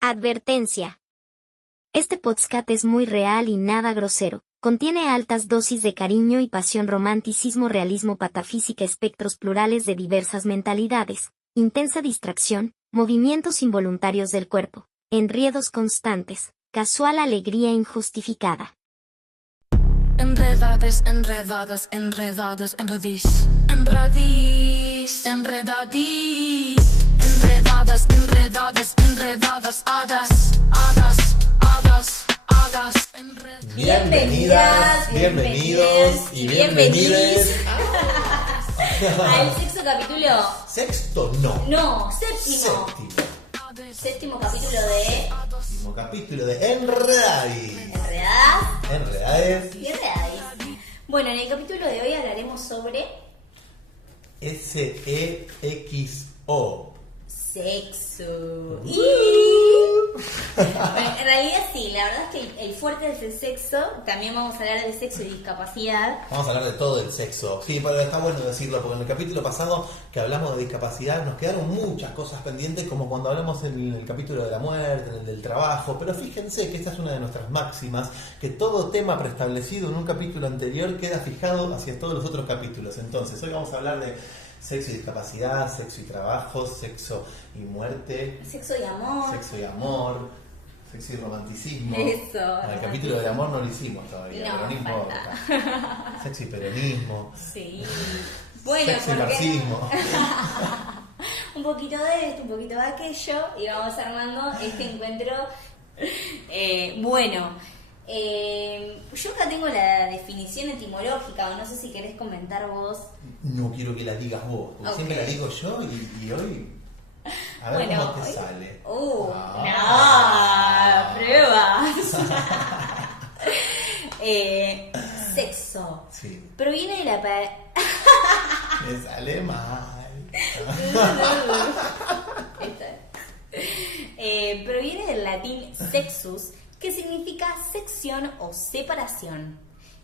Advertencia. Este podcast es muy real y nada grosero. Contiene altas dosis de cariño y pasión, romanticismo, realismo, patafísica, espectros plurales de diversas mentalidades, intensa distracción, movimientos involuntarios del cuerpo, enredos constantes, casual alegría injustificada. Enredades, enredadas, enredadas, enredis. Enredis, enredadis. Enredadas, enredadas, enredadas, hadas, hadas, hadas, hadas. Bienvenidas, bienvenidos y bienvenides al sexto capítulo. Sexto no. No, séptimo. Séptimo capítulo de Séptimo capítulo de Enredadis. Enredadas Enredades. y Enredadis. Bueno, en el capítulo de hoy hablaremos sobre SEXO. sexo. Bueno, en realidad sí, la verdad es que el fuerte es el sexo. También vamos a hablar de sexo y discapacidad. Vamos a hablar de todo el sexo. Sí, pero está bueno decirlo, porque en el capítulo pasado que hablamos de discapacidad nos quedaron muchas cosas pendientes, como cuando hablamos en el capítulo de la muerte, en el del trabajo. Pero fíjense que esta es una de nuestras máximas, que todo tema preestablecido en un capítulo anterior queda fijado hacia todos los otros capítulos. Entonces, hoy vamos a hablar de sexo y discapacidad, sexo y trabajo, sexo y muerte, Sexo y amor. sexo y amor, sexo y romanticismo. Eso. El capítulo del amor no lo hicimos todavía, No, pero no importa. Sexo y peronismo. Sí. Bueno, Sexo y ¿por qué no? marxismo. Un poquito de esto, un poquito de aquello, y vamos armando este encuentro. Yo acá tengo la definición etimológica, no sé si querés comentar vos. No quiero que la digas vos, porque Ok. siempre la digo yo y hoy. A ver Bueno, cómo te hoy- sale. No, pruebas. Sexo. Sí, Proviene de la me sale mal. proviene del latín sexus, que significa sección o separación.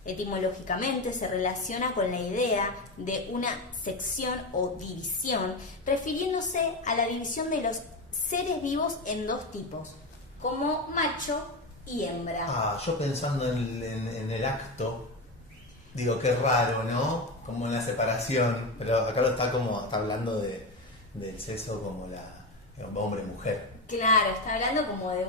Etimológicamente se relaciona con la idea de una sección o división, refiriéndose a la división de los seres vivos en dos tipos, como macho y hembra. Yo pensando en el acto, digo, qué raro, ¿no? Como en la separación, pero acá lo está hablando del sexo como hombre-mujer. Claro, está hablando como de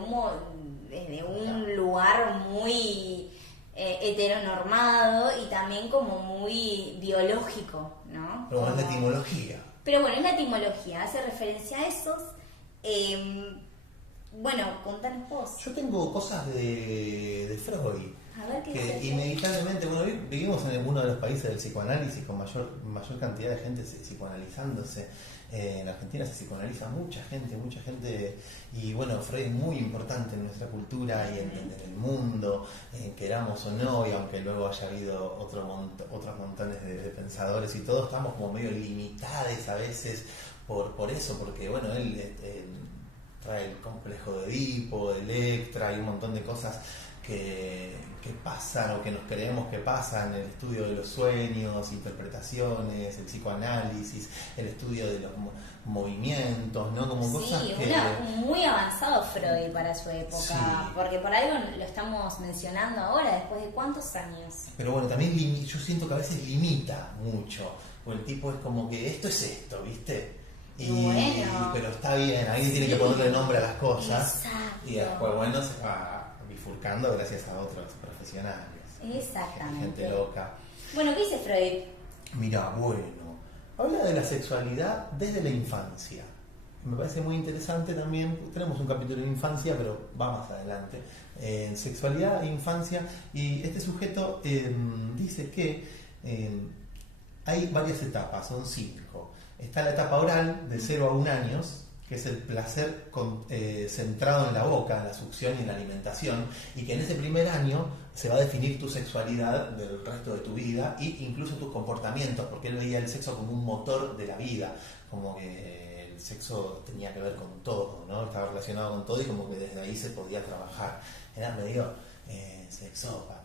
un lugar muy heteronormado y también como muy biológico, ¿no? Pero bueno, es la Como- etimología. Pero bueno, es la etimología, hace referencia a esos. Bueno, contanos vos. Yo tengo cosas de Freud. A ver qué Que dice. inevitablemente, bueno, vivimos en uno de los países del psicoanálisis con mayor cantidad de gente psicoanalizándose. En Argentina se psicoanaliza mucha gente, y bueno, Freud es muy importante en nuestra cultura y en el mundo, queramos o no, y aunque luego haya habido otros montones de pensadores y todo, estamos como medio limitados a veces por eso, porque bueno, él trae el complejo de Edipo, de Electra y un montón de cosas que pasan o que nos creemos que pasan, el estudio de los sueños, interpretaciones, el psicoanálisis, el estudio de los movimientos, ¿no? Como cosas Sí, que... muy avanzado Freud para su época, Sí. porque por algo lo estamos mencionando ahora, después de cuántos años. Pero bueno, también yo siento que a veces limita mucho, o el tipo es como que esto es esto, ¿viste? Bueno. Pero está bien, alguien tiene que ponerle nombre a las cosas. Exacto. Y después, bueno, se va bifurcando gracias a otros profesionales. Exactamente. Gente loca. Bueno, ¿qué dice Freud? Mira, bueno, habla de la sexualidad desde la infancia. Me parece muy interesante también. Tenemos un capítulo en infancia, pero va más adelante. En sexualidad e infancia. Y este sujeto dice que hay varias etapas, son 5. Está la etapa oral, de 0 a 1 años, que es el placer centrado en la boca, en la succión y en la alimentación, y que en ese primer año se va a definir tu sexualidad del resto de tu vida e incluso tus comportamientos, porque él veía el sexo como un motor de la vida, como que el sexo tenía que ver con todo, ¿no? Estaba relacionado con todo y como que desde ahí se podía trabajar. Era medio sexópata.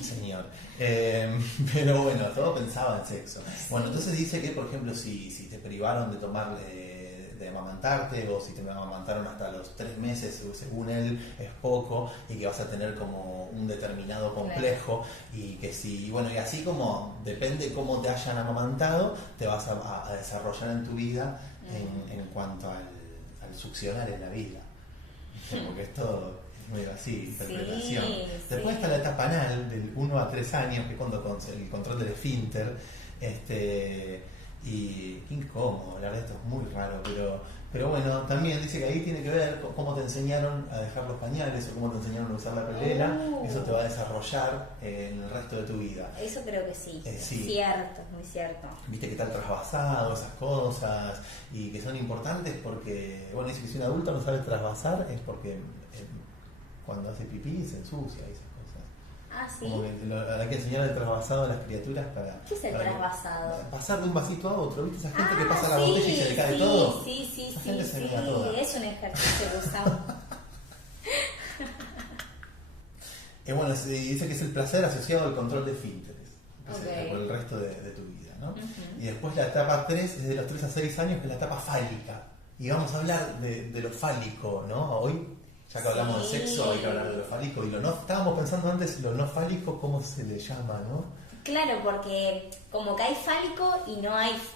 Señor. Pero bueno, todo pensaba en sexo. Bueno, entonces dice que, por ejemplo, si te privaron de tomar de amamantarte, o si te amamantaron hasta los 3 meses, según él, es poco, y que vas a tener como un determinado complejo, y que si, bueno, y así como depende cómo te hayan amamantado, te vas a desarrollar en tu vida en cuanto al succionar en la vida. Porque esto es muy así, interpretación. Después está la etapa anal, del 1 a 3 años, que es cuando el control del esfínter, y qué incómodo, la verdad esto es muy raro, pero bueno, también dice que ahí tiene que ver con cómo te enseñaron a dejar los pañales o cómo te enseñaron a usar la pelela. Eso te va a desarrollar en el resto de tu vida. Eso creo que sí, sí. Cierto, es muy cierto. Viste que está el trasvasado, esas cosas, y que son importantes porque, bueno, dice que si un adulto no sabe trasvasar es porque cuando hace pipí se ensucia y esas cosas. Ah, sí. Como que hay que enseñar el trasvasado a las criaturas para... ¿Qué es el trasvasado? Pasar de un vasito a otro, ¿viste? Esa gente que pasa la botella y se le cae todo. Sí, esa gente se le cae toda. Es un ejercicio que usamos. Bueno, dice que es el placer asociado al control de esfínteres, Okay. por el resto de tu vida, ¿no? Y después la etapa 3 es de los 3 a 6 años, que es la etapa fálica. Y vamos a hablar de lo fálico, ¿no? Hoy, ya que hablamos de sexo, hay que hablar de lo fálico y lo no. Estábamos pensando antes, lo no fálico, ¿cómo se le llama, no? Claro, porque como que hay fálico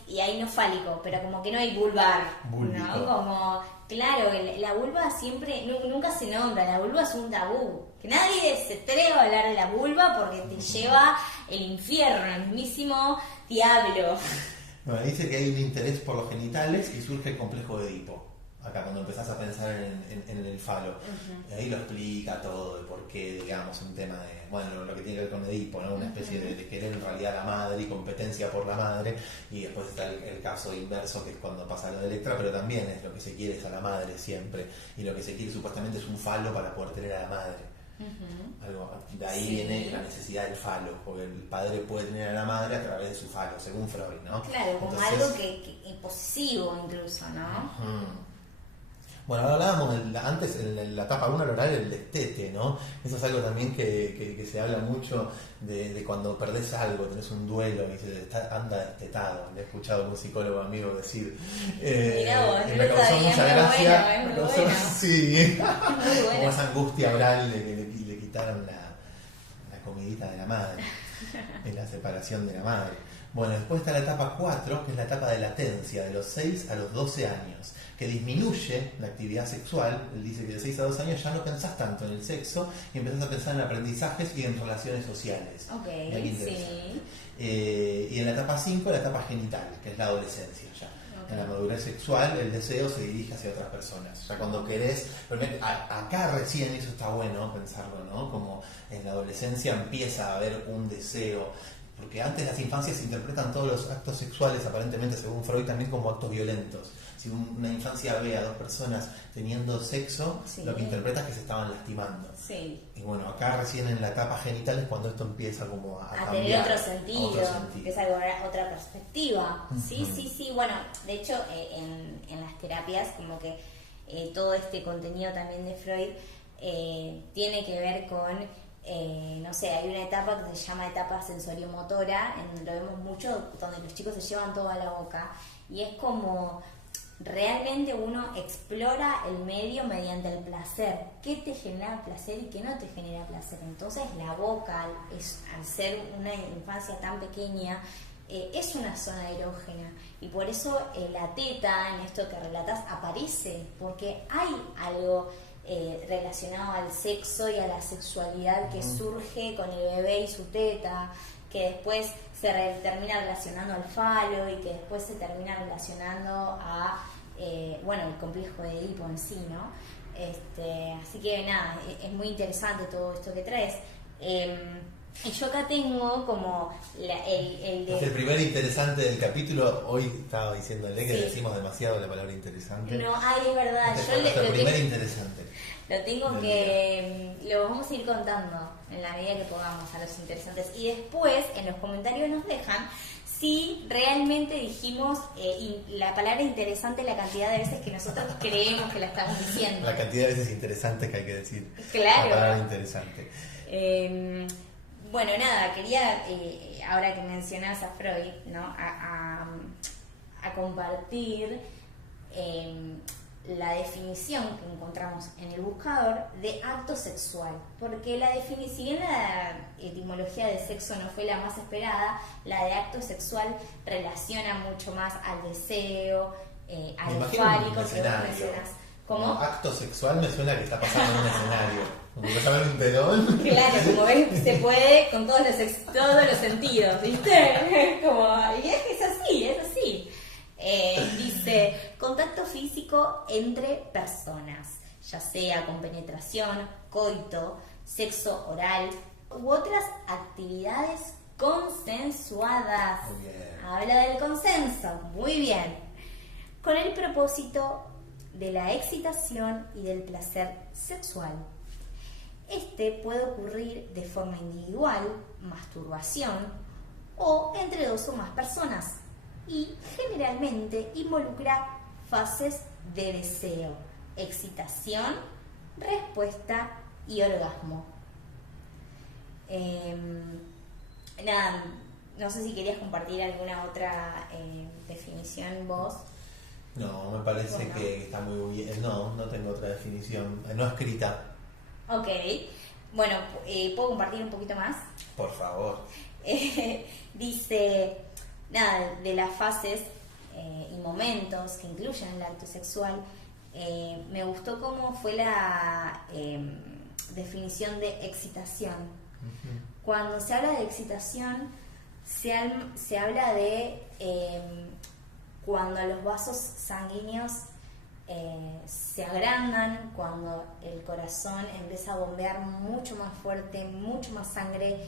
y hay no fálico, pero como que no hay vulvar, Búlbico. ¿no? Como, claro, la vulva siempre, nunca se nombra, la vulva es un tabú. Que nadie se atreva a hablar de la vulva porque te lleva el infierno, el mismísimo diablo. Bueno, dice que hay un interés por los genitales y surge el complejo de Edipo. Acá cuando empezás a pensar en el falo. Y ahí lo explica todo, de por qué, digamos, un tema de, bueno, lo que tiene que ver con Edipo, ¿no? Una especie de querer en realidad a la madre y competencia por la madre. Y después está el caso inverso, que es cuando pasa lo de Electra, pero también es lo que se quiere es a la madre siempre. Y lo que se quiere supuestamente es un falo para poder tener a la madre. Algo, de ahí viene la necesidad del falo, porque el padre puede tener a la madre a través de su falo, según Freud, ¿no? Claro, como entonces, algo que posesivo incluso, ¿no? Bueno, hablábamos antes en la etapa 1 al oral, el destete, ¿no? Eso es algo también que se habla mucho de cuando perdés algo, tenés un duelo y se anda destetado. Le he escuchado a un psicólogo amigo decir. Mirá vos, me causó mucha gracia. Es muy bueno. Sí, Muy bueno. como esa angustia oral de que le quitaron la comidita de la madre, en la separación de la madre. Bueno, después está la etapa 4, que es la etapa de latencia, de los 6 a los 12 años, que disminuye la actividad sexual. Él dice que de 6 a 12 años ya no pensás tanto en el sexo y empezás a pensar en aprendizajes y en relaciones sociales. Ok, Mirá qué interesante. Sí. Y en la etapa 5, la etapa genital, que es la adolescencia ya. En la madurez sexual, el deseo se dirige hacia otras personas. Ya cuando querés, acá recién, eso está bueno pensarlo, ¿no? Como en la adolescencia empieza a haber un deseo. Porque antes las infancias se interpretan todos los actos sexuales, aparentemente según Freud, también como actos violentos. Si una infancia ve a dos personas teniendo sexo, Sí. lo que interpreta es que se estaban lastimando. Sí. Y bueno, acá recién en la etapa genital es cuando esto empieza como a A cambiar. tener otro a sentido, que es algo, otra perspectiva. Sí. Bueno, de hecho, en las terapias, como que todo este contenido también de Freud tiene que ver con, no sé, hay una etapa que se llama etapa sensoriomotora, en donde lo vemos mucho, donde los chicos se llevan todo a la boca, y es como realmente uno explora el medio mediante el placer. ¿Qué te genera placer y qué no te genera placer? Entonces la boca, al ser una infancia tan pequeña, es una zona erógena, y por eso la teta, en esto que relatas, aparece, porque hay algo relacionado al sexo y a la sexualidad que surge con el bebé y su teta, que después se termina relacionando al falo y que después se termina relacionando a el complejo de Edipo en sí, ¿no? Así que nada, es muy interesante todo esto que traes. Y yo acá tengo como el de... Es el primer interesante del capítulo. Hoy estaba diciéndole que Sí. decimos demasiado la palabra interesante. No, ay, es verdad. Este Yo fue nuestro lo primer tengo, interesante. lo tengo del que... Lo vamos a ir contando en la medida que podamos a los interesantes. Y después, en los comentarios nos dejan si realmente dijimos la palabra interesante la cantidad de veces que nosotros creemos que la estamos diciendo. La cantidad de veces interesantes que hay que decir. Claro. La palabra interesante. Bueno, nada, quería, ahora que mencionás a Freud, ¿no? A compartir la definición que encontramos en el buscador de acto sexual, porque si bien la etimología de sexo no fue la más esperada, la de acto sexual relaciona mucho más al deseo, al fálico que vos mencionás. ¿Cómo? Acto sexual me suena que está pasando en un escenario. Como que está en un telón. Claro, como ves, se puede con todos los sentidos, ¿viste? Y es así. Dice, contacto físico entre personas, ya sea con penetración, coito, sexo oral u otras actividades consensuadas. Muy bien. Habla del consenso, muy bien. Con el propósito de la excitación y del placer sexual. Este puede ocurrir de forma individual, masturbación, o entre dos o más personas, y generalmente involucra fases de deseo, excitación, respuesta y orgasmo. Nada, no sé si querías compartir alguna otra definición vos. No, me parece Bueno. que está muy bien. No tengo otra definición. No escrita. Ok, bueno, ¿puedo compartir un poquito más? Por favor. Dice, nada, de las fases y momentos que incluyen el acto sexual, me gustó cómo fue la definición de excitación. Uh-huh. Cuando se habla de excitación, se habla de cuando los vasos sanguíneos se agrandan, cuando el corazón empieza a bombear mucho más fuerte, mucho más sangre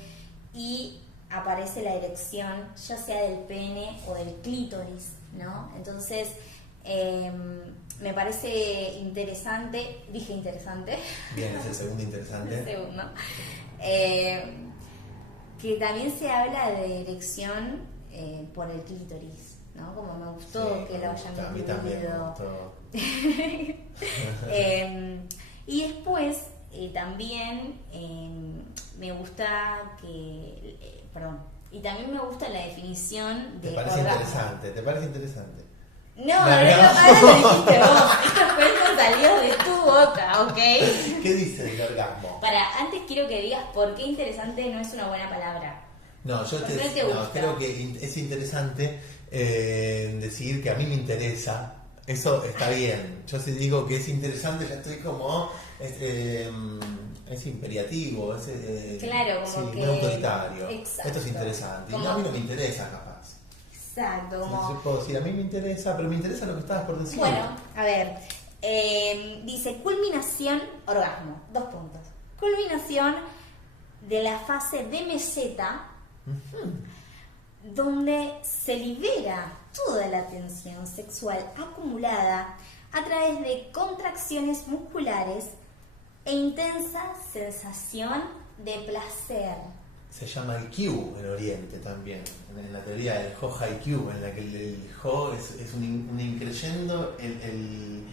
y aparece la erección, ya sea del pene o del clítoris, ¿no? Entonces, me parece interesante, dije interesante. Bien, es el segundo interesante. El segundo. Que también se habla de erección por el clítoris, ¿no? Como me gustó Sí, que lo hayan a mí también me incluido. gustó. Y después también me gusta que y también me gusta la definición de ¿Te parece orgasmo. interesante? ¿Te parece interesante? No, ahora lo dijiste vos. Esto cuento salió de tu boca, ¿ok? ¿Qué dice del orgasmo? Antes quiero que digas por qué interesante no es una buena palabra. No, yo ¿Por qué te gusta? creo que es interesante decir que a mí me interesa. Eso está bien. Yo si digo que es interesante, ya estoy como... es imperativo, Claro, como sí, que... muy autoritario. Exacto. Esto es interesante. Como- Y a mí no me interesa, capaz. Exacto, Sí, como... yo puedo decir, a mí me interesa, pero me interesa lo que estabas por decir. Bueno, a ver, dice culminación, orgasmo, 2 puntos. Culminación de la fase de meseta, donde se libera toda la tensión sexual acumulada a través de contracciones musculares e intensa sensación de placer. Se llama el Q en Oriente también, en la teoría del Ho Haikyuu, en la que el Ho es un increyendo, el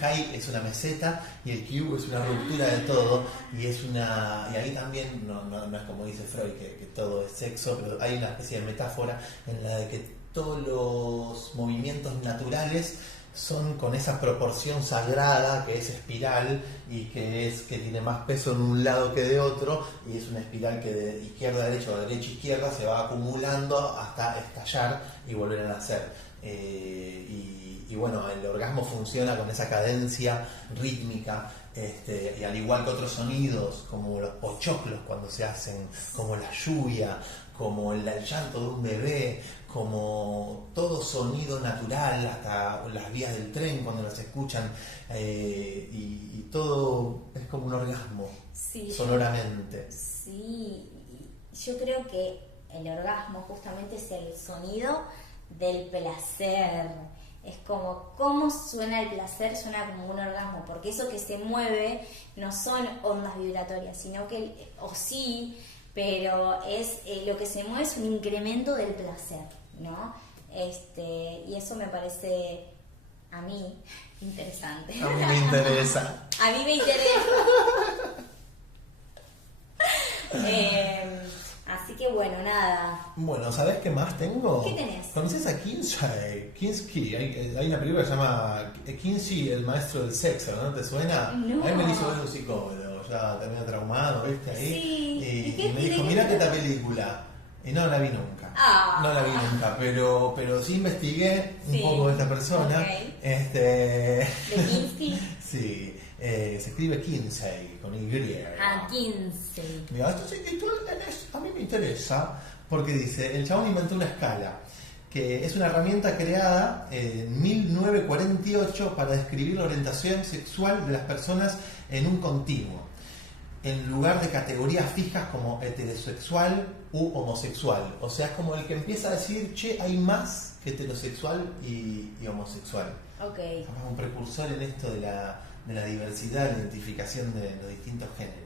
Hai es una meseta y el Q es una ruptura de todo, y ahí también no es como dice Freud que todo es sexo, pero hay una especie de metáfora en la de que todos los movimientos naturales son con esa proporción sagrada que es espiral y que tiene más peso en un lado que de otro, y es una espiral que de izquierda a derecha o de derecha a izquierda se va acumulando hasta estallar y volver a nacer. Y bueno, el orgasmo funciona con esa cadencia rítmica, y al igual que otros sonidos como los pochoclos cuando se hacen, como la lluvia, como el llanto de un bebé, como todo sonido natural, hasta las vías del tren cuando las escuchan, y todo es como un orgasmo, Sí, sonoramente. Sí, yo creo que el orgasmo justamente es el sonido del placer. Es como cómo suena el placer, suena como un orgasmo, porque eso que se mueve no son ondas vibratorias, sino que, o sí, pero es lo que se mueve es un incremento del placer, ¿no? Y eso me parece a mí interesante. A mí me interesa. A mí me interesa. Así que bueno, nada. Bueno, ¿sabés qué más tengo? ¿Qué tenés? ¿Conoces a Kinsey? Kinski, hay una película que se llama Kinsey, el maestro del sexo, ¿no? ¿Te suena? No. A mí me lo hizo ver un psicólogo, ya terminé traumado, ¿viste? Ahí. Sí. Y me dijo, mirate esta película. Y no la vi nunca. Ah. No la vi nunca, pero sí investigué un Sí. poco de esta persona. Ok. ¿De Kinski? Sí, se escribe Kinsey, con Y. A 15. Mira, a mí me interesa porque dice, el chabón inventó una escala, que es una herramienta creada en 1948 para describir la orientación sexual de las personas en un continuo, en lugar de categorías fijas como heterosexual u homosexual. O sea, es como el que empieza a decir, che, hay más que heterosexual y homosexual. Ok. Es un precursor en esto de la diversidad, la identificación de los distintos géneros.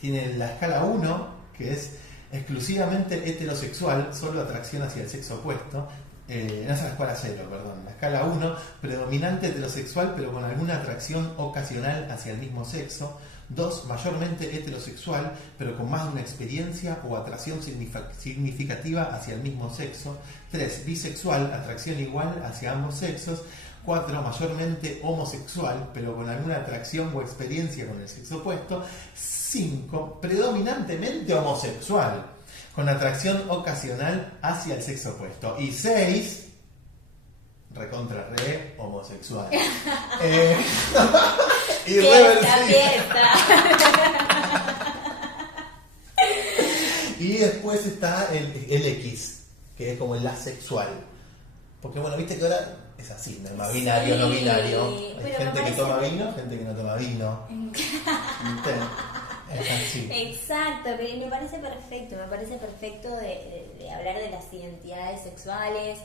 Tiene la escala 1, que es exclusivamente heterosexual, solo atracción hacia el sexo opuesto. No es la escala 0, perdón. La escala 1, predominante heterosexual, pero con alguna atracción ocasional hacia el mismo sexo. 2, mayormente heterosexual, pero con más de una experiencia o atracción significativa hacia el mismo sexo. 3, bisexual, atracción igual hacia ambos sexos. 4, mayormente homosexual, pero con alguna atracción o experiencia con el sexo opuesto. 5, predominantemente homosexual, con atracción ocasional hacia el sexo opuesto. Y 6, recontra re homosexual. Fiesta. Y después está el X, que es como el asexual. Porque bueno, viste que ahora es así, no es más binario, Sí, no binario. Hay pero gente me que parece toma que- vino, gente que no toma vino. ¿Viste? Es así. Exacto, pero me parece perfecto de hablar de las identidades sexuales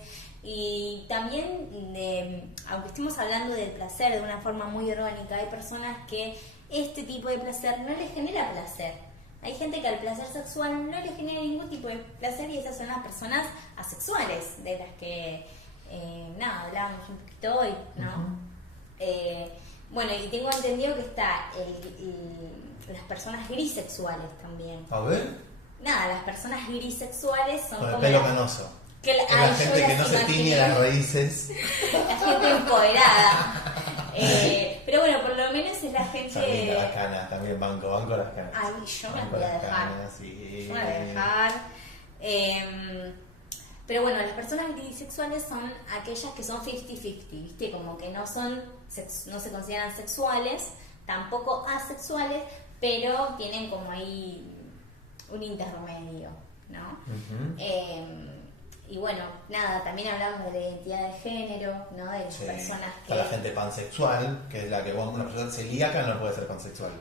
y también aunque estemos hablando del placer de una forma muy irónica, hay personas que este tipo de placer no les genera placer. Hay gente que al placer sexual no les genera ningún tipo de placer y esas son las personas asexuales de las que hablábamos un poquito hoy, ¿no? Bueno, y tengo entendido que está las personas grisexuales también. A ver, Las personas grisexuales son con el como pelo canoso. que Es la gente que no se tiñe las raíces. la gente empoderada. Pero bueno, por lo menos es la gente. También las canas, también banco las canas. Ay, yo me Banco voy a las dejar. canas, sí. Yo me voy a dejar. Pero bueno, las personas bisexuales son aquellas que son 50-50, ¿viste? Como que no se consideran sexuales, tampoco asexuales, pero tienen como ahí un intermedio, ¿no? Y bueno, también hablamos de la identidad de género, ¿no? De las Sí. personas que... Está la gente pansexual, que es la que una persona celíaca no puede ser pansexual.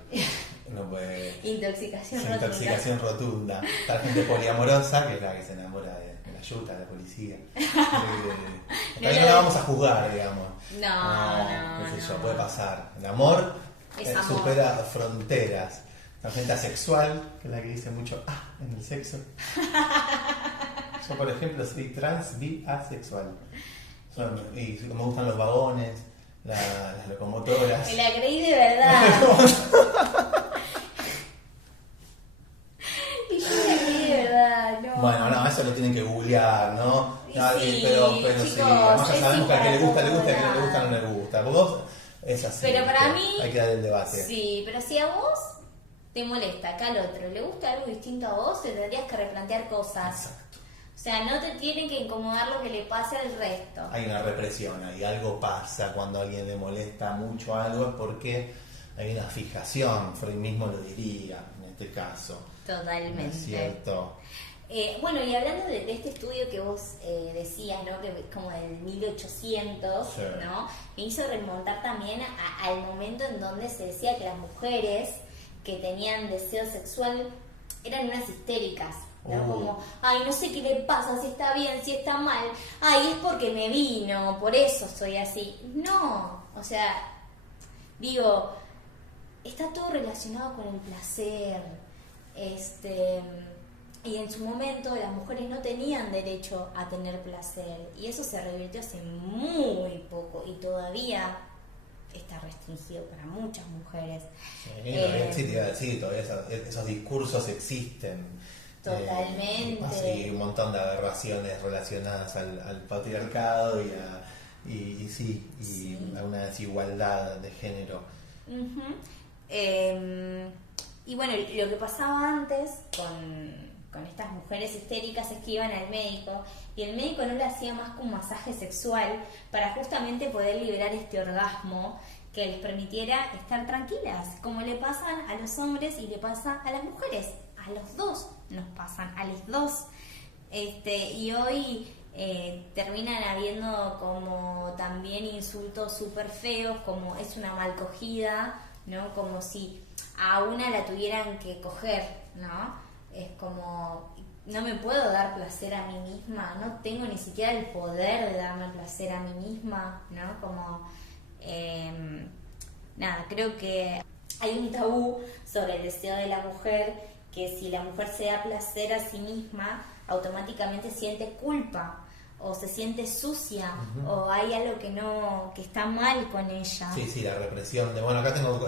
No puede. Intoxicación Sí, rotunda. intoxicación rotunda. Está la gente poliamorosa, que es la que se enamora de la yuta, de la policía. También no la vamos a juzgar, digamos. No, qué sé yo, no. puede pasar. El amor Es amor. supera fronteras. La gente asexual, que es la que dice mucho en el sexo. Yo, por ejemplo, soy trans bi-asexual. Y me gustan los vagones, las locomotoras. Me la creí de verdad. Y yo me la creí de verdad, no. Bueno, no, eso lo tienen que googlear, ¿no? Sí, pero sí, chicos, además ya es sabemos que al que le gusta, le gusta, y al que no le gusta, para no le gusta. Vos es así. Pero para ¿viste? mí... Hay que dar el debate. Sí, pero si a vos te molesta que al otro le gusta algo distinto a vos, te tendrías que replantear cosas. Exacto. O sea, no te tienen que incomodar lo que le pase al resto. Hay una represión ahí, algo pasa cuando a alguien le molesta mucho algo, es porque hay una fijación, Freud mismo lo diría en este caso. Totalmente. ¿No es cierto? Bueno, y hablando de este estudio que vos decías, ¿no? Que es como del 1800, Sí. ¿no? Me hizo remontar también al momento en donde se decía que las mujeres que tenían deseo sexual eran unas histéricas, ¿no? Como, ay, no sé qué le pasa, si está bien, si está mal, ay, es porque me vino, por eso soy así. No, o sea, digo, está todo relacionado con el placer, y en su momento las mujeres no tenían derecho a tener placer y eso se revirtió hace muy poco y todavía está restringido para muchas mujeres. Sí, te iba a decir, todavía esos discursos existen. Totalmente. Así un montón de aberraciones relacionadas al patriarcado y a una desigualdad de género. Uh-huh. Y bueno, lo que pasaba antes con estas mujeres histéricas es que iban al médico y el médico no le hacía más que un masaje sexual para justamente poder liberar este orgasmo que les permitiera estar tranquilas, como le pasan a los hombres y le pasa a las mujeres. A los dos nos pasan, a los dos. Y hoy terminan habiendo como también insultos súper feos, como es una mal cogida, ¿no? Como si a una la tuvieran que coger, ¿no? Es como, no me puedo dar placer a mí misma, no tengo ni siquiera el poder de darme placer a mí misma, ¿no? Como, nada, creo que hay un tabú sobre el deseo de la mujer, que si la mujer se da placer a sí misma, automáticamente siente culpa, o se siente sucia, o hay algo que está mal con ella. Sí, la represión. Bueno, acá tengo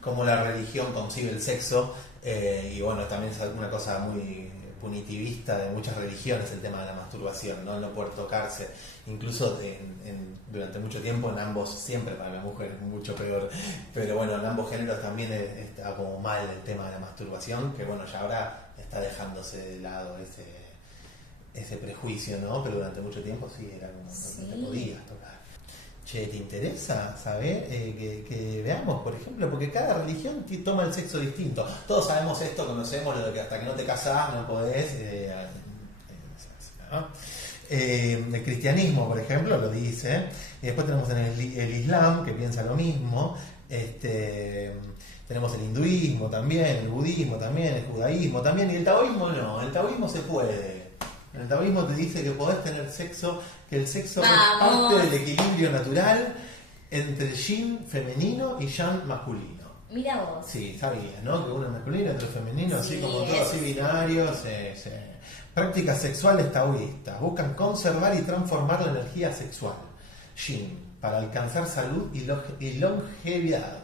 cómo la religión concibe el sexo, y bueno, también es una cosa muy punitivista de muchas religiones el tema de la masturbación, no poder tocarse. Incluso durante mucho tiempo en ambos, siempre para la mujer es mucho peor, pero bueno, en ambos géneros también está como mal el tema de la masturbación, que bueno, ya ahora está dejándose de lado ese prejuicio, ¿no? Pero durante mucho tiempo sí, era como no te podías tocar. Che, ¿te interesa saber que veamos, por ejemplo? Porque cada religión toma el sexo distinto. Todos sabemos esto, conocemos lo de que hasta que no te casás no podés. ¿No? El cristianismo, por ejemplo, lo dice. Y después tenemos en el Islam, que piensa lo mismo. Tenemos el hinduismo también, el budismo también, el judaísmo también. Y el taoísmo no, el taoísmo se puede. El taoísmo te dice que podés tener sexo, que el sexo es parte del equilibrio natural entre yin femenino y yang masculino. Mira vos. Sí, sabías, ¿no? Que uno es masculino, otro es femenino, Sí, así como todo así binario. Sí. Prácticas sexuales taoístas buscan conservar y transformar la energía sexual. Yin, para alcanzar salud y longevidad.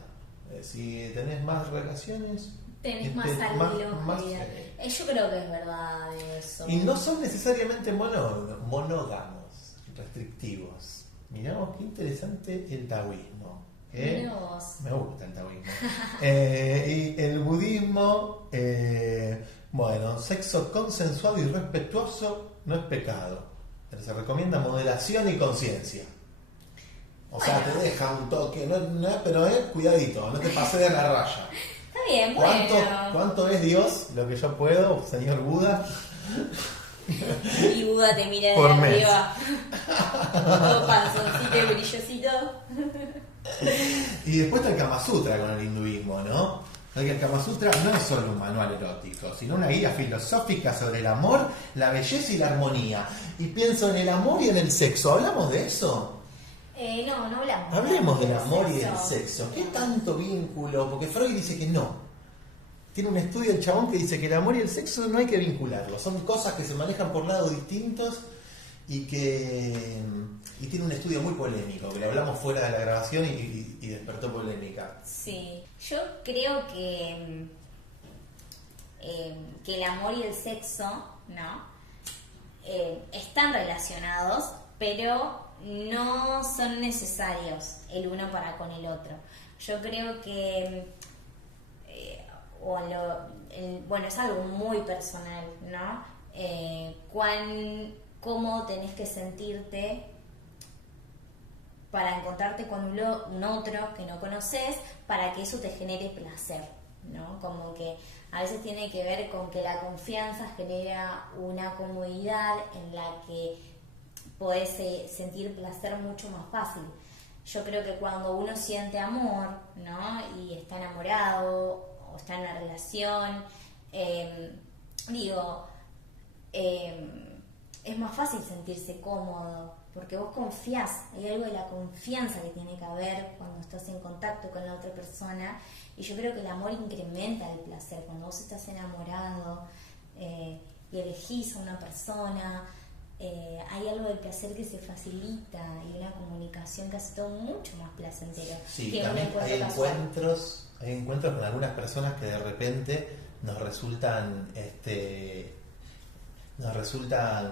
Si tenés más relaciones, tenés más salud y longevidad. Yo creo que es verdad eso. Y no son necesariamente monógamos, restrictivos. Miramos qué interesante el taoísmo. Me gusta el taoísmo. Y el budismo, bueno, sexo consensuado y respetuoso no es pecado. Pero se recomienda moderación y conciencia. O sea, te deja un toque, pero cuidadito, no te pases de la raya. Está bien, bueno. ¿Cuánto es Dios lo que yo puedo, señor Buda? Y Buda te mira por de mes. arriba. Todo panzoncito y brillosito. Y después está el Kama Sutra con el hinduismo, ¿no? El Kama Sutra no es solo un manual erótico, sino una guía filosófica sobre el amor, la belleza y la armonía. Y pienso en el amor y en el sexo. ¿Hablamos de eso? No hablamos. Hablemos del amor y del sexo. ¿Qué tanto vínculo? Porque Freud dice que no. Tiene un estudio del chabón que dice que el amor y el sexo no hay que vincularlos. Son cosas que se manejan por lados distintos y tiene un estudio muy polémico, que lo hablamos fuera de la grabación y despertó polémica. Sí, yo creo que el amor y el sexo, ¿no? Están relacionados, pero no son necesarios el uno para con el otro. Yo creo que bueno, es algo muy personal, ¿no? Cómo tenés que sentirte para encontrarte con un otro que no conoces, para que eso te genere placer, ¿no? Como que a veces tiene que ver con que la confianza genera una comodidad en la que podés sentir placer mucho más fácil. Yo creo que cuando uno siente amor, ¿no? Y está enamorado o está en una relación, es más fácil sentirse cómodo, porque vos confiás. Hay algo de la confianza que tiene que haber cuando estás en contacto con la otra persona, y yo creo que el amor incrementa el placer. Cuando vos estás enamorado y elegís a una persona, hay algo del placer que se facilita y una comunicación que hace todo mucho más placentero. Sí, que también un encuentro casual. hay encuentros con algunas personas que de repente nos resultan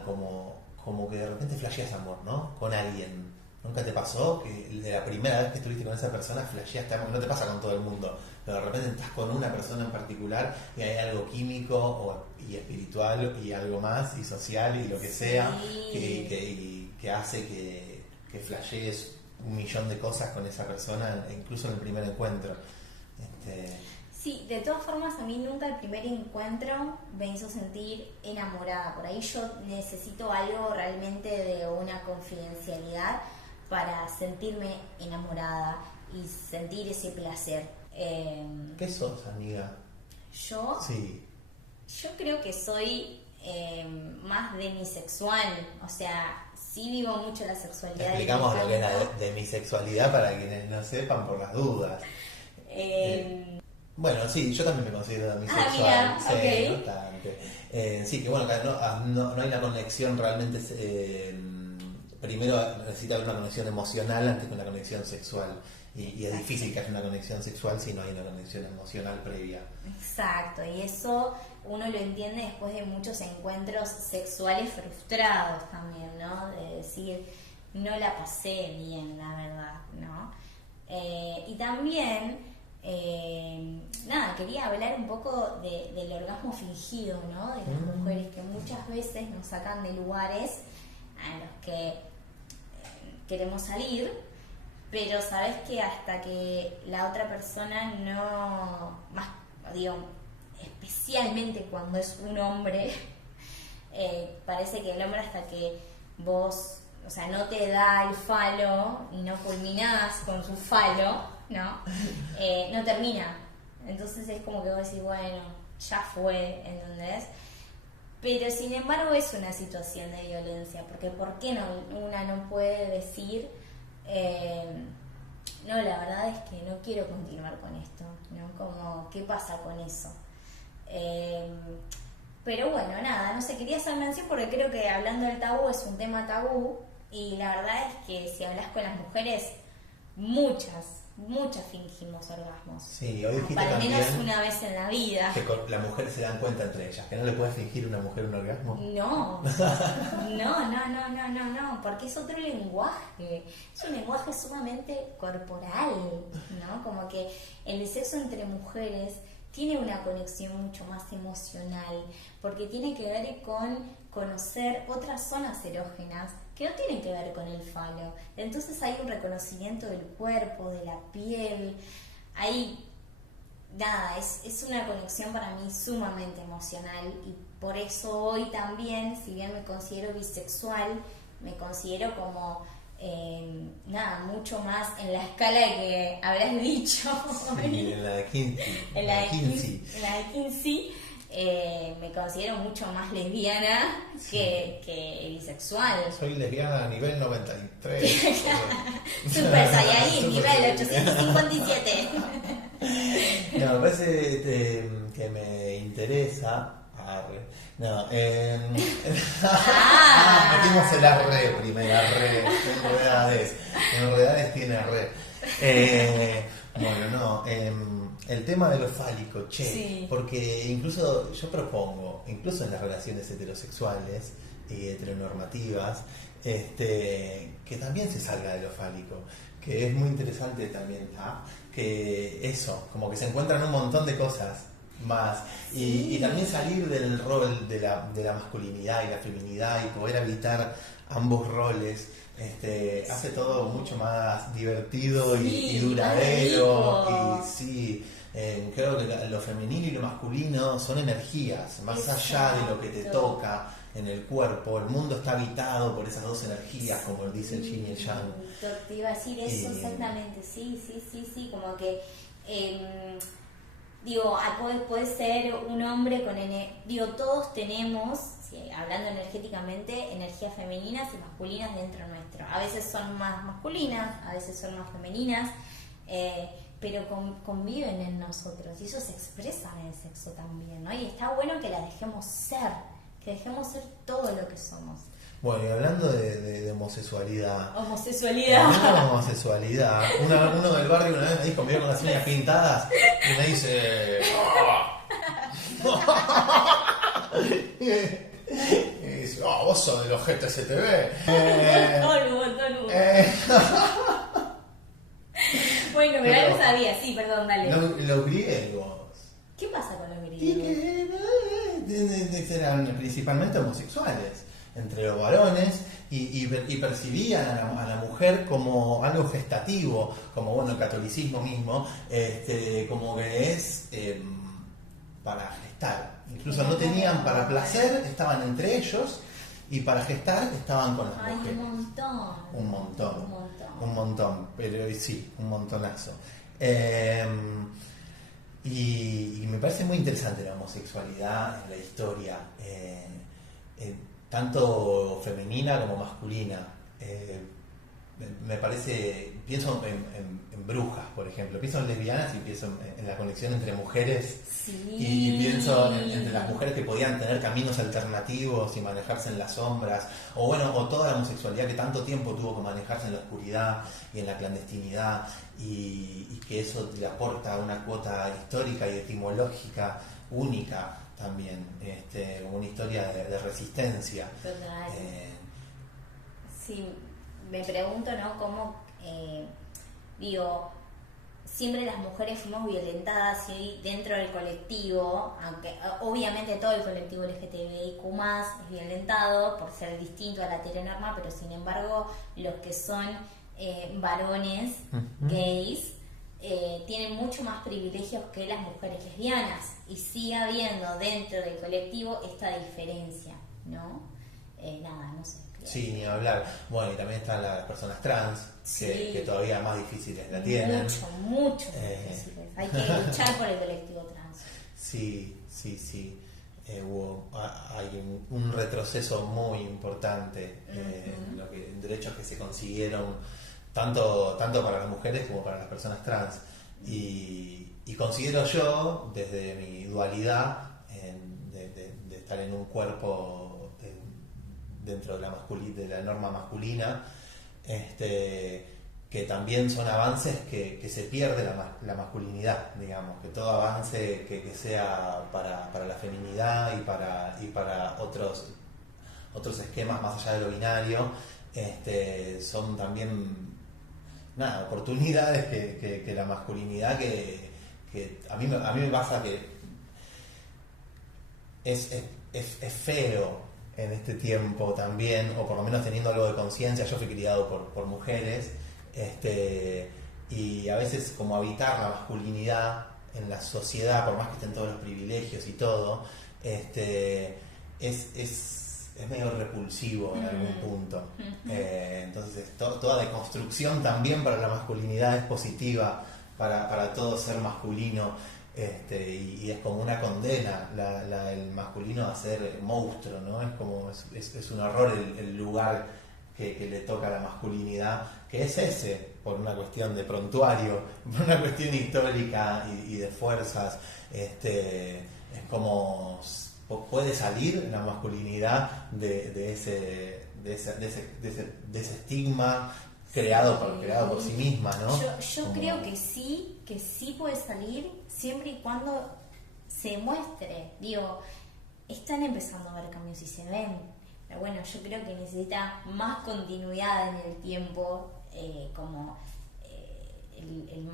como que de repente flasheas amor, ¿no? Con alguien. ¿Nunca te pasó que de la primera vez que estuviste con esa persona flasheaste amor? No te pasa con todo el mundo, pero de repente estás con una persona en particular y hay algo químico y espiritual y algo más y social y lo que sea que hace que flashees un millón de cosas con esa persona, incluso en el primer encuentro. Sí, de todas formas a mí nunca el primer encuentro me hizo sentir enamorada. Por ahí yo necesito algo realmente de una confidencialidad para sentirme enamorada y sentir ese placer. ¿Qué sos, amiga? Yo Sí. Yo creo que soy más demisexual, o sea, sí vivo mucho la sexualidad. Explicamos lo que es la demisexualidad para quienes no sepan por las dudas. Bueno, sí, yo también me considero demisexual. Mira, sí, okay. No tanto. Sí, que bueno, que no hay una conexión realmente. Primero necesita haber una conexión emocional antes que una conexión sexual. Y es difícil que haya una conexión sexual si no hay una conexión emocional previa. Exacto, y eso uno lo entiende después de muchos encuentros sexuales frustrados también, ¿no? De decir, no la pasé bien, la verdad, ¿no? Y también, quería hablar un poco del orgasmo fingido, ¿no? De las mujeres que muchas veces nos sacan de lugares a los que queremos salir, pero sabes que hasta que la otra persona especialmente cuando es un hombre, parece que el hombre hasta que vos, o sea, no te da el falo y no culminás con su falo, ¿no? No termina. Entonces es como que vos decís, bueno, ya fue, ¿entendés? Pero sin embargo es una situación de violencia, porque ¿por qué una no puede decir, no, la verdad es que no quiero continuar con esto, ¿no? Como, ¿qué pasa con eso? Pero bueno, nada, no sé, quería hacer mención porque creo que hablando del tabú es un tema tabú y la verdad es que si hablas con las mujeres, muchas fingimos orgasmos. Sí, hoy dijiste al menos también una vez en la vida. que las mujeres se dan cuenta entre ellas, que no le puede fingir una mujer un orgasmo. No, porque es otro lenguaje, es un lenguaje sumamente corporal, ¿no? Como que el sexo entre mujeres tiene una conexión mucho más emocional, porque tiene que ver con conocer otras zonas erógenas que no tienen que ver con el falo. Entonces hay un reconocimiento del cuerpo, de la piel, hay es una conexión para mí sumamente emocional y por eso hoy también, si bien me considero bisexual, me considero como mucho más en la escala que habrás dicho. Sí, en la de Kinsey. En la de Kinsey me considero mucho más lesbiana que bisexual. Soy lesbiana a nivel 93. Super Saiyajin, nivel 857. No, me parece que me interesa. Metimos el arre primero, enredades tiene arre. El tema de lo fálico, Sí. porque incluso yo propongo, incluso en las relaciones heterosexuales y heteronormativas, que también se salga de lo fálico, que es muy interesante también, que eso, como que se encuentran un montón de cosas más y también salir del rol de la masculinidad y la feminidad y poder habitar ambos roles hace todo mucho más divertido y duradero. Y sí, creo que lo femenino y lo masculino son energías más allá de lo que te toca en el cuerpo. El mundo está habitado por esas dos energías, como dice el yin y el yang. Te iba a decir eso exactamente, sí, como que puede ser un hombre con todos tenemos, hablando energéticamente, energías femeninas y masculinas dentro nuestro. A veces son más masculinas, a veces son más femeninas, pero conviven en nosotros y eso se expresa en el sexo también, ¿no? Y está bueno que la dejemos ser, que dejemos ser todo lo que somos. Bueno, y hablando de homosexualidad. Homosexualidad. Hablando de homosexualidad. Uno del barrio una vez me dijo, me vio con las uñas pintadas y me dice. Y dice, vos sos de los GTSTV. Un montón. Bueno, pero algo sabía, sí, perdón, dale. Los griegos. ¿Qué pasa con los Y griegos? que eran principalmente homosexuales entre los varones y percibían a la mujer como algo gestativo, como bueno el catolicismo mismo, como que es para gestar. Incluso no tenían para placer, estaban entre ellos, y para gestar estaban con las mujeres. Un montón, pero sí, un montonazo. Y me parece muy interesante la homosexualidad en la historia, tanto femenina como masculina. Me parece, pienso en brujas, por ejemplo, pienso en lesbianas y pienso en la conexión entre mujeres. Sí. Y pienso entre las mujeres que podían tener caminos alternativos y manejarse en las sombras, o toda la homosexualidad que tanto tiempo tuvo que manejarse en la oscuridad y en la clandestinidad, y que eso le aporta una cuota histórica y etimológica única también, como una historia de resistencia. Total. Sí, me pregunto, ¿no? Cómo, siempre las mujeres fuimos violentadas y dentro del colectivo, aunque obviamente todo el colectivo LGTBIQ+ es violentado por ser distinto a la heteronorma, pero sin embargo los que son varones gays tienen mucho más privilegios que las mujeres lesbianas, y sigue habiendo dentro del colectivo esta diferencia, ¿no? No sé. Sí, ni hablar. Bueno, y también están las personas trans, Sí. que todavía más difíciles la tienen. Mucho difíciles. Hay que luchar por el colectivo trans. Sí. Hay un retroceso muy importante en derechos que se consiguieron tanto para las mujeres como para las personas trans. Y considero yo, desde mi dualidad, de estar en un cuerpo dentro de la norma masculina, que también son avances que se pierde la masculinidad, digamos, que todo avance que sea para la feminidad y para otros esquemas más allá de lo binario, son también oportunidades que la masculinidad que a mí me pasa que es feo en este tiempo también, o por lo menos teniendo algo de conciencia. Yo fui criado por mujeres, y a veces como habitar la masculinidad en la sociedad, por más que estén todos los privilegios y todo, es medio repulsivo en algún punto. Entonces toda deconstrucción también para la masculinidad es positiva, para todo ser masculino. Y es como una condena el masculino a ser monstruo, ¿no? Es como es un horror el lugar que le toca a la masculinidad, que es ese, por una cuestión de prontuario, por una cuestión histórica y de fuerzas. Es como puede salir la masculinidad de ese estigma creado por sí misma, ¿no? Yo creo que sí puede salir, siempre y cuando se muestre. Están empezando a haber cambios y se ven, pero bueno, yo creo que necesita más continuidad en el tiempo, como el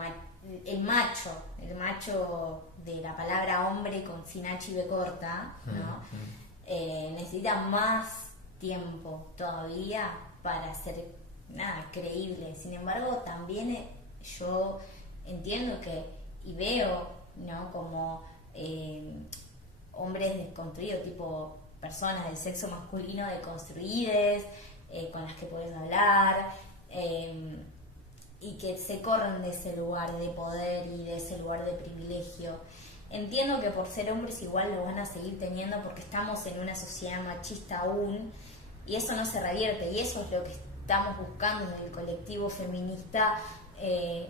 macho de la palabra hombre sin H y B corta, ¿no? Necesita más tiempo todavía para ser creíble. Sin embargo, también yo entiendo y veo, ¿no? Como hombres desconstruidos, tipo personas del sexo masculino deconstruidas, con las que puedes hablar, y que se corren de ese lugar de poder y de ese lugar de privilegio. Entiendo que por ser hombres igual lo van a seguir teniendo, porque estamos en una sociedad machista aún, y eso no se revierte, y eso es lo que estamos buscando en el colectivo feminista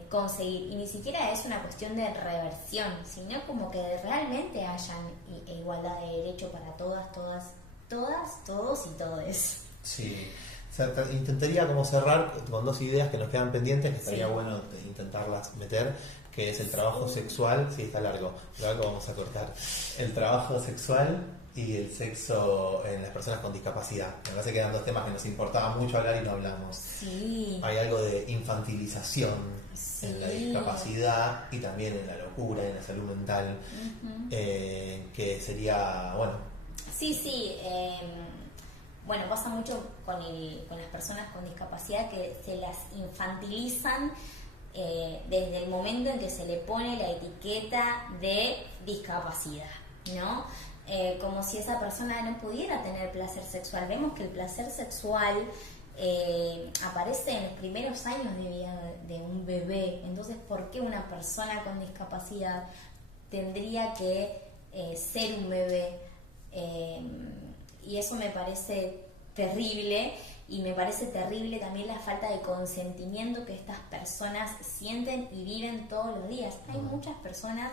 conseguir. Y ni siquiera es una cuestión de reversión, sino como que realmente hayan igualdad de derecho para todas, todos y todes. Sí. O sea, intentaría como cerrar con 2 ideas que nos quedan pendientes, que estaría Sí. bueno intentarlas meter, que es el trabajo sexual, sí, está largo, pero algo vamos a cortar. El trabajo sexual y el sexo en las personas con discapacidad. Me parece que eran 2 temas que nos importaba mucho hablar y no hablamos. Sí. Hay algo de infantilización Sí. en la discapacidad y también en la locura, en la salud mental, que sería, bueno, Sí. Bueno, pasa mucho con las personas con discapacidad que se las infantilizan desde el momento en que se le pone la etiqueta de discapacidad, ¿no? Como si esa persona no pudiera tener placer sexual. Vemos que el placer sexual aparece en los primeros años de vida de un bebé. Entonces, ¿por qué una persona con discapacidad tendría que ser un bebé? Y eso me parece terrible, y me parece terrible también la falta de consentimiento que estas personas sienten y viven todos los días. Hay muchas personas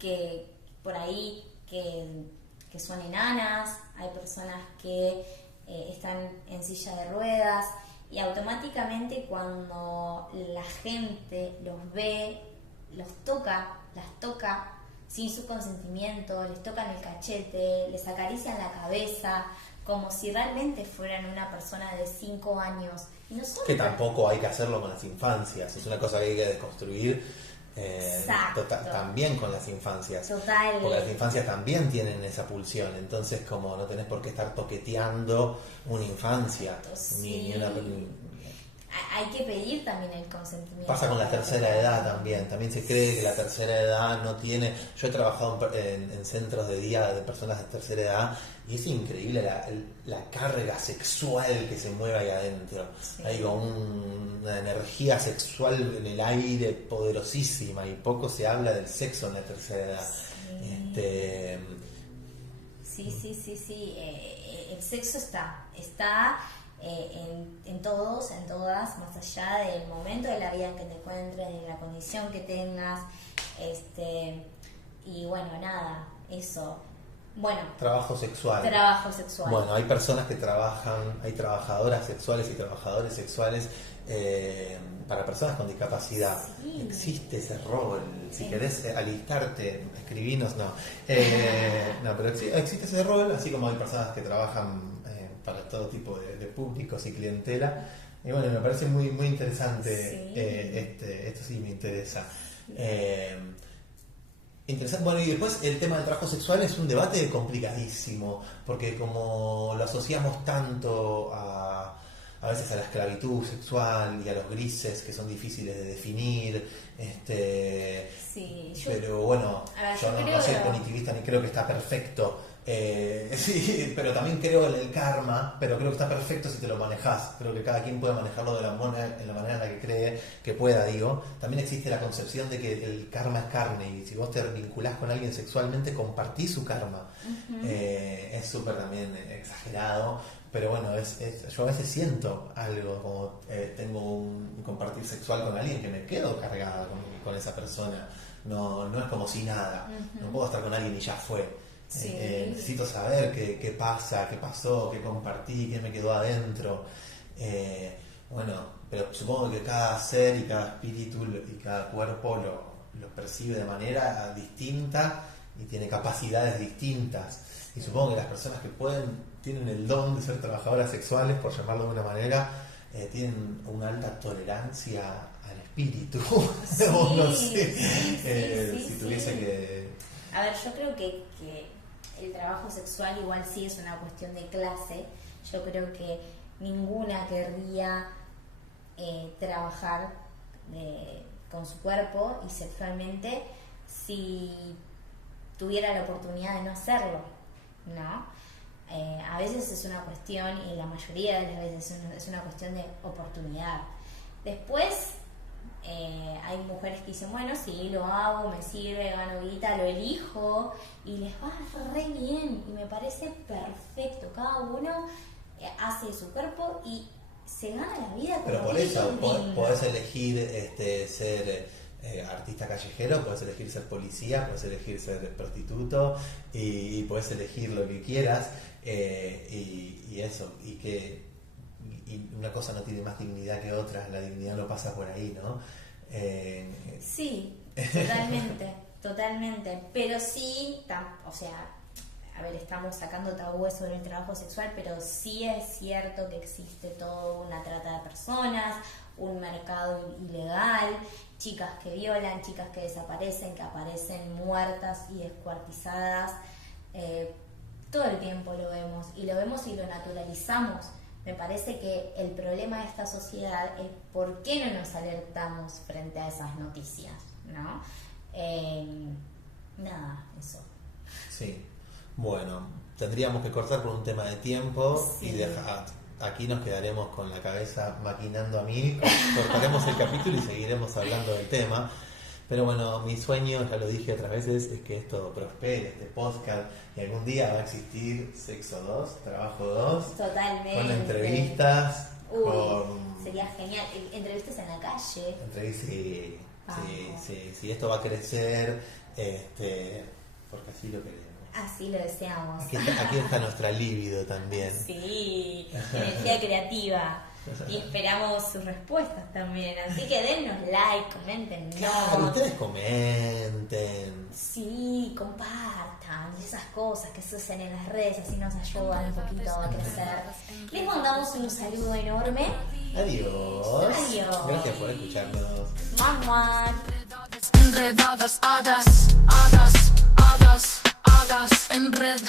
que por ahí que son enanas, hay personas que están en silla de ruedas, y automáticamente cuando la gente los ve, las toca sin su consentimiento, les tocan el cachete, les acarician la cabeza, como si realmente fueran una persona de 5 años. Y no son que tampoco hay que hacerlo con las infancias, es una cosa que hay que desconstruir. Exacto. También con las infancias. Total. Porque las infancias también tienen esa pulsión, entonces como no tenés por qué estar toqueteando una infancia. Sí. Ni una, Hay que pedir también el consentimiento. pasa con la tercera edad también se cree que la tercera edad no tiene. Yo he trabajado en centros de día de personas de tercera edad y es increíble la carga sexual que se mueve ahí adentro. Sí. Hay como una energía sexual en el aire poderosísima y poco se habla del sexo en la tercera edad. Sí. El sexo está en todos, en todas, más allá del momento de la vida en que te encuentres, de la condición que tengas, y bueno, nada, eso. Bueno, Trabajo sexual. Bueno, hay personas que trabajan, hay trabajadoras sexuales y trabajadores sexuales para personas con discapacidad. Sí. Existe ese rol. Si querés alistarte, escribinos, no. No, pero existe ese rol, así como hay personas que trabajan para todo tipo de públicos y clientela. Y bueno, me parece muy, muy interesante. Esto sí me interesa. Interesante. Bueno, y después el tema del trabajo sexual es un debate complicadísimo, porque como lo asociamos tanto a veces a la esclavitud sexual y a los grises que son difíciles de definir, pero bueno, yo no soy punitivista ni creo que está perfecto. Sí, pero también creo en el karma, pero creo que está perfecto si te lo manejas. Creo que cada quien puede manejarlo de la manera en la que cree que pueda, digo. También existe la concepción de que el karma es carne y si vos te vinculás con alguien sexualmente compartís su karma. Es súper también exagerado, pero bueno, yo a veces siento algo, como tengo un compartir sexual con alguien que me quedo cargada con esa persona. No es como si nada. No puedo estar con alguien y ya fue. Sí. Necesito saber qué pasa, qué pasó, qué compartí, qué me quedó adentro. Bueno, pero supongo que cada ser y cada espíritu y cada cuerpo lo percibe de manera distinta y tiene capacidades distintas. Y supongo que las personas que tienen el don de ser trabajadoras sexuales, por llamarlo de una manera, tienen una alta tolerancia al espíritu. Sí, no sé. sí, Si tuviese que... A ver, yo creo que el trabajo sexual igual sí es una cuestión de clase. Yo creo que ninguna querría trabajar con su cuerpo y sexualmente si tuviera la oportunidad de no hacerlo, ¿no? A veces es una cuestión, y la mayoría de las veces es una cuestión de oportunidad. Después hay mujeres que dicen, bueno, sí, lo hago, me sirve, gano guita, lo elijo y les va re bien y me parece perfecto. Cada uno hace su cuerpo y se gana la vida. Pero por eso podés elegir ser artista callejero, puedes elegir ser policía, puedes elegir ser prostituto y puedes elegir lo que quieras, y eso, y una cosa no tiene más dignidad que otra, la dignidad no pasa por ahí, ¿no? Sí, totalmente, totalmente, pero sí, o sea, a ver, estamos sacando tabúes sobre el trabajo sexual, pero sí es cierto que existe toda una trata de personas, un mercado ilegal, chicas que violan, chicas que desaparecen, que aparecen muertas y descuartizadas. Todo el tiempo lo vemos y lo naturalizamos. Me parece que el problema de esta sociedad es por qué no nos alertamos frente a esas noticias, ¿no? Nada, eso. Sí. Bueno, tendríamos que cortar por un tema de tiempo, sí. Y aquí nos quedaremos con la cabeza maquinando a mil, cortaremos el capítulo y seguiremos hablando del tema. Pero bueno, mi sueño, ya lo dije otras veces, es que esto prospere, este podcast, y algún día va a existir Sexo 2, Trabajo 2, totalmente, con entrevistas, sería genial, entrevistas en la calle. Sí, esto va a crecer, porque así lo queremos. Así lo deseamos. Aquí está nuestra libido también. Sí, energía creativa. Y esperamos sus respuestas también. Así que dennos like, comenten. Claro, ustedes comenten. Sí, compartan esas cosas que se usan en las redes, así nos ayudan un poquito a crecer. Les mandamos un saludo enorme. Adiós. Adiós. Gracias por escucharnos. Mamá. Enredadas, hadas, hadas, hadas, hadas en red.